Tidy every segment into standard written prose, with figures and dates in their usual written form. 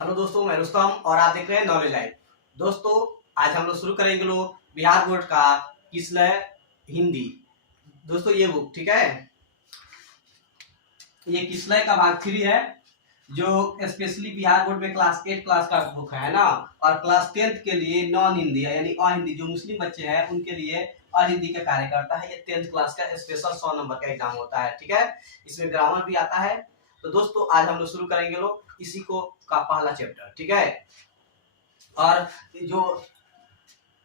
Hello दोस्तों, मैं रुस्तम और आप देख रहे हैं नॉलेज लाइव। दोस्तों, आज हम लोग शुरू करेंगे बिहार बोर्ड का किसलय हिंदी। दोस्तों, ये बुक ठीक है, ये किसलय का भाग 3 है, जो स्पेशली बिहार बोर्ड में क्लास 8 क्लास का बुक है ना। और क्लास 10th के लिए नॉन हिंदी है, यानी अहिंदी, जो मुस्लिम बच्चे हैं उनके लिए अहिंदी का कार्य करता है। ये 10th क्लास का स्पेशल 100 नंबर का एग्जाम होता है, ठीक है। इसमें ग्रामर भी आता है। तो दोस्तों, आज हम लोग शुरू करेंगे इसी को का पहला चैप्टर, ठीक है। और जो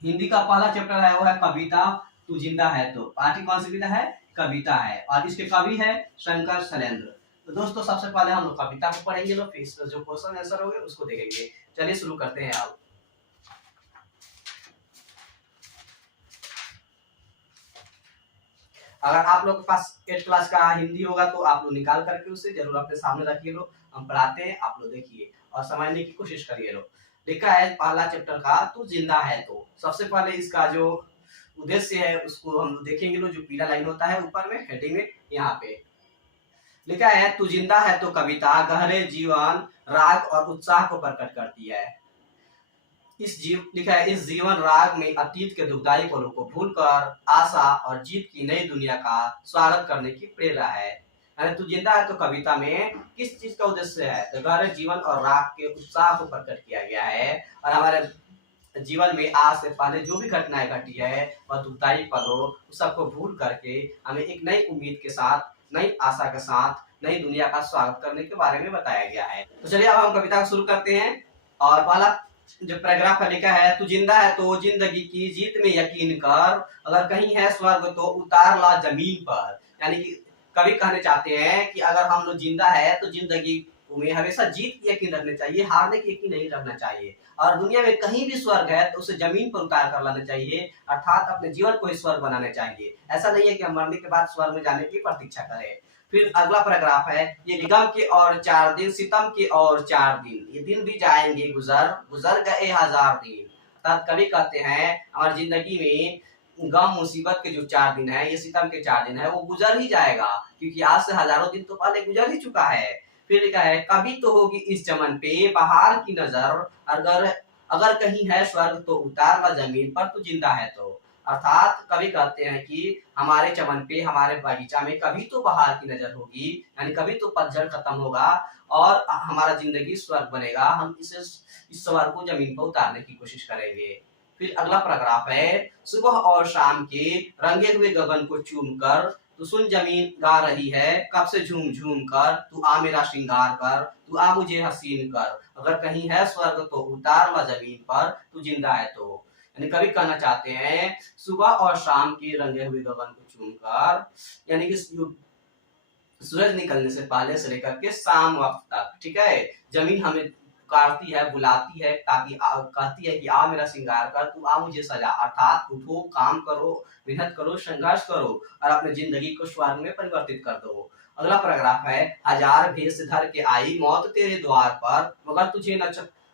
हिंदी का पहला चैप्टर है वो है कविता तू जिंदा है। तो पार्टी कौन सी विधा है? कविता है, और इसके कवि है शंकर शैलेंद्र। तो दोस्तों, सबसे पहले हम लोग कविता को पढ़ेंगे, फिर इसमें जो क्वेश्चन आंसर होंगे उसको देखेंगे। चलिए शुरू करते हैं। आप अगर आप लोग के पास 8 क्लास का हिंदी होगा तो आप लोग निकाल करके उसे जरूर अपने सामने रखिए। हम पढ़ाते हैं, आप लोग देखिए और समझने की कोशिश करिए। लिखा है पहला चैप्टर का तू जिंदा है। तो सबसे पहले इसका जो उद्देश्य है उसको हम देखेंगे। जो पीला लाइन होता है ऊपर में हेडिंग में, यहाँ पे लिखा है तू जिंदा है। तो कविता गहरे जीवन, राग और उत्साह को प्रकट करती है। लिखा है इस जीवन राग में अतीत के दुखदाई पलों को भूलकर आशा और जीत की नई दुनिया का स्वागत करने की प्रेरणा है। तू जिंदा है तो कविता में किस चीज का उद्देश्य है? तो गहरे जीवन और राग के उत्साह को प्रकट किया गया है। और हमारे जीवन में आज से पहले जो भी घटनाएं घटी है वह दुखदाई पल हो, उस सबको भूल करके हमें एक नई उम्मीद के साथ, नई आशा के साथ नई दुनिया का स्वागत करने के बारे में बताया गया है। तो चलिए अब हम कविता को शुरू करते हैं। और पहला जो पैराग्राफ लिखा है तू जिंदा है तो जिंदगी की जीत में यकीन कर, अगर कहीं है स्वर्ग तो उतार ला जमीन पर। यानी कि कवि कहने चाहते हैं कि अगर हम लोग जिंदा है तो जिंदगी में हमेशा जीत की यकीन रखना चाहिए, हारने की यकीन नहीं रखना चाहिए। और दुनिया में कहीं भी स्वर्ग है तो उसे जमीन पर उतार कर लाना चाहिए, अर्थात अपने जीवन को ही स्वर्ग बनाना चाहिए। ऐसा नहीं है कि हम मरने के बाद स्वर्ग में जाने की प्रतीक्षा करें। फिर अगला पैराग्राफ है ये निगम के और 4 दिन, सितम के और 4 दिन, ये दिन भी जाएंगे गुजर, गुजर गए 1000 दिन। अर्थात कवि कहते हैं हमारी जिंदगी में गम मुसीबत के जो 4 दिन है, ये सितम के 4 दिन है, वो गुजर ही जाएगा, क्योंकि आज से हजारों दिन तो पहले गुजर ही चुका है। फिर लिखा है कभी तो होगी इस चमन पे बहार की नजर, अगर अगर कहीं है स्वर्ग तो उतार ला जमीन पर, तू जिंदा है तो। अर्थात कवि कहते हैं कि हमारे चमन पे, हमारे बगीचा में कभी तो बहार की नजर होगी, यानी कभी तो पतझड़ खत्म होगा और हमारा जिंदगी स्वर्ग बनेगा। हम इस स्वर्ग को जमीन पर उतारने की कोशिश करेंगे। फिर अगला पैराग्राफ है सुबह और शाम के रंगे हुए गगन को चूम कर, तू सुन जमीन गा रही है कब से झूम झूम कर, तू आ मेरा श्रृंगार कर, तू आ मुझे हसीन कर, अगर कहीं है स्वर्ग तो उतार ला जमीन पर, तू जिंदा है तो। यानी कवि कहना चाहते हैं सुबह और शाम के रंगे हुए गगन को चूमकर, यानी कि सूरज निकलने से पहले से लेकर के शाम वक्त तक, ठीक है, जमीन हमें पुकारती है, बुलाती है, ताकि कहती है कि आ मेरा श्रृंगार कर, तू आ मुझे सजा। अर्थात उठो, काम करो, मेहनत करो, संघर्ष करो और अपने जिंदगी को स्वर्ग में परिवर्तित कर दो। अगला पैराग्राफ है हजार भेष धर के आई मौत तेरे द्वार पर, मगर तुझे न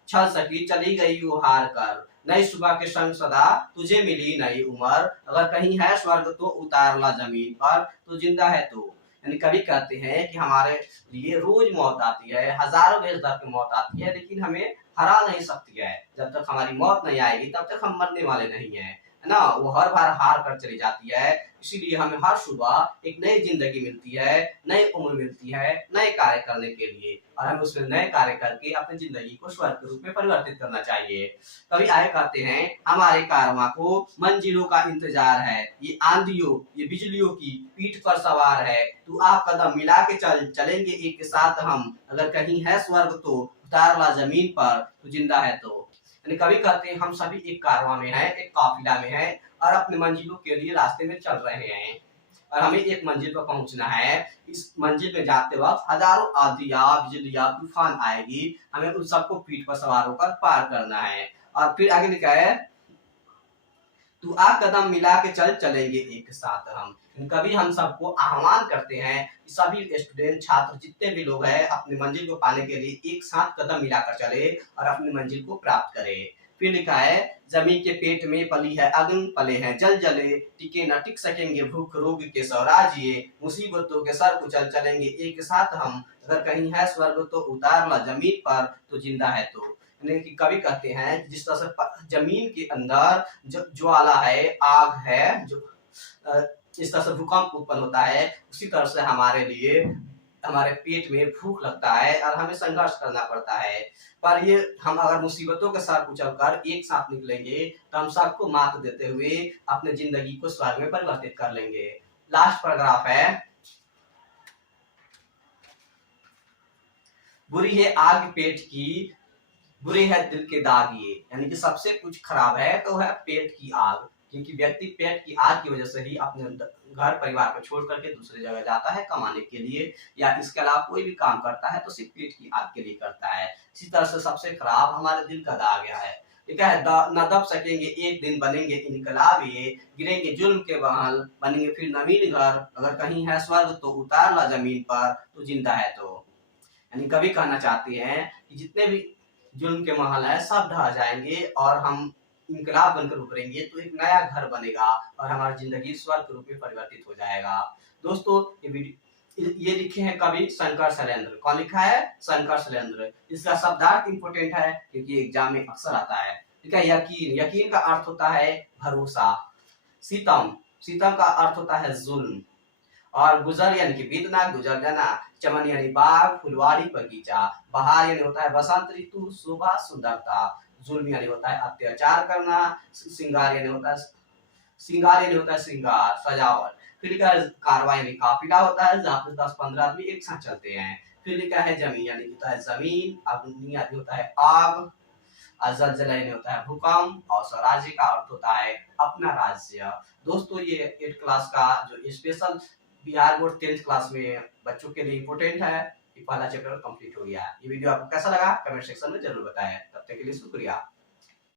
छल सकी, चली गई वो हार कर, नई सुबह के संग सदा तुझे मिली नई उम्र, अगर कहीं है स्वर्ग तो उतार ला जमीन पर, तू जिंदा है तो। यानी कवि कहते हैं कि हमारे लिए रोज मौत आती है, हजारों भेष धर के मौत आती है, लेकिन हमें हरा नहीं सकती है। जब तक हमारी मौत नहीं आएगी तब तक हम मरने वाले नहीं है ना। वो हर बार हार कर चली जाती है, इसीलिए हमें हर सुबह एक नई जिंदगी मिलती है, नई उम्र मिलती है, नए कार्य करने के लिए, और हमें उसमें नए कार्य करके अपनी जिंदगी को स्वर्ग के रूप में परिवर्तित करना चाहिए। कभी आए कहते हैं हमारे कारवां को मंजिलों का इंतजार है, ये आंधियों, ये बिजलियों की पीठ पर सवार है, तू आप कदम मिला के चलेंगे एक साथ हम, अगर कहीं है स्वर्ग तो उतार ला जमीन पर, तू जिंदा है तो। यानी कभी कहते हैं हम सभी एक कारवां में है, एक काफिला में है, और अपने मंजिलों के लिए रास्ते में चल रहे हैं, और हमें एक मंजिल पर पहुंचना है। इस मंजिल में जाते वक्त हजारों आंधियां, बिजलियां, तूफान आएगी, हमें उन सबको पीठ पर सवार होकर पार करना है। और फिर आगे लिखा है तू आ कदम मिला के चलेंगे एक साथ हम। कभी हम सबको आह्वान करते हैं कि सभी स्टूडेंट, छात्र, जितने भी लोग हैं अपनी मंजिल को पाने के लिए एक साथ कदम मिलाकर चले और अपनी मंजिल को प्राप्त करें। फिर लिखा है जमीन के पेट में पली है अग्नि, पले हैं जल जले, टिके न टिक सकेंगे भूख रोग के स्वराजिए, मुसीबतों के सर कुचल चलेंगे एक साथ हम, अगर कहीं है स्वर्ग तो उतार ला जमीन पर, तो जिंदा है तो। यानी कि कवि कहते हैं जिस तरह से जमीन के अंदर जो ज्वाला है, आग है, जो इस तरह से भूकंप उत्पन्न होता है, उसी तरह से हमारे लिए हमारे पेट में भूख लगता है और हमें संघर्ष करना पड़ता है। पर ये हम अगर मुसीबतों के साथ कुचल कर एक साथ निकलेंगे तो हम सबको मात देते हुए अपने जिंदगी को स्वर्ग में परिवर्तित कर लेंगे। लास्ट पैराग्राफ है, बुरी है आग पेट की, बुरे है दिल के दाग ये, यानी कि सबसे कुछ खराब है तो है पेट की आग, क्योंकि व्यक्ति पेट की आग की वजह से ही अपने घर परिवार को छोड़ करके दूसरी जगह जाता है कमाने के लिए, या इसके अलावा कोई भी काम करता है तो सिर्फ पेट की आग के लिए करता है। इसी तरह से सबसे खराब हमारे दिल का दाग है। ठीक है, न दब सकेंगे एक दिन बनेंगे इनकलाब ये, गिरेंगे जुल्म के महल बनेंगे फिर नवीन घर, अगर कहीं है स्वर्ग तो उतार ला जमीन पर, तो जिंदा है तो। यानी कभी कहना चाहते हैं कि जितने भी जुल्म के महल है सब ढह जाएंगे और हम इनकलाब बनकर उभरेंगे, तो एक नया घर बनेगा और हमारी जिंदगी स्वर्ग के रूप में परिवर्तित हो जाएगा। दोस्तों ये लिखे हैं कवि शंकर शैलेंद्र। कौन लिखा है? शंकर शैलेंद्र। इसका शब्दार्थ इंपोर्टेंट है क्योंकि एग्जाम में अक्सर आता है। ठीक है, यकीन, यकीन का अर्थ होता है भरोसा। सीतम, सीतम का अर्थ होता है जुल्म। और गुजर यानी कि बीतना, गुजर जाना। चमन यानी बाग, फुलवाड़ी, बगीचा। बहार यानी होता है बसंत ऋतु, शोभा, सुंदरता। जुल्म यानी होता है अत्याचार करना। श्रृंगार यानी होता है श्रृंगार, सजावट। फिर लिखा है कारवा यानी काफिला होता है जहाँ पे 10-15 आदमी एक साथ चलते हैं। फिर लिखा है जमीन यानी होता है जमीन, अग्नि यानी होता है आग, जलजला यानी होता है भूकंप, और स्वराज्य का अर्थ होता है अपना राज्य। दोस्तों ये 8 क्लास का जो special Bihar board 10th class में बच्चों के लिए इम्पोर्टेंट है, ये पहला चैप्टर कंप्लीट हो गया। ये वीडियो आपको कैसा लगा कमेंट सेक्शन में जरूर बताएं। तब तक के लिए शुक्रिया।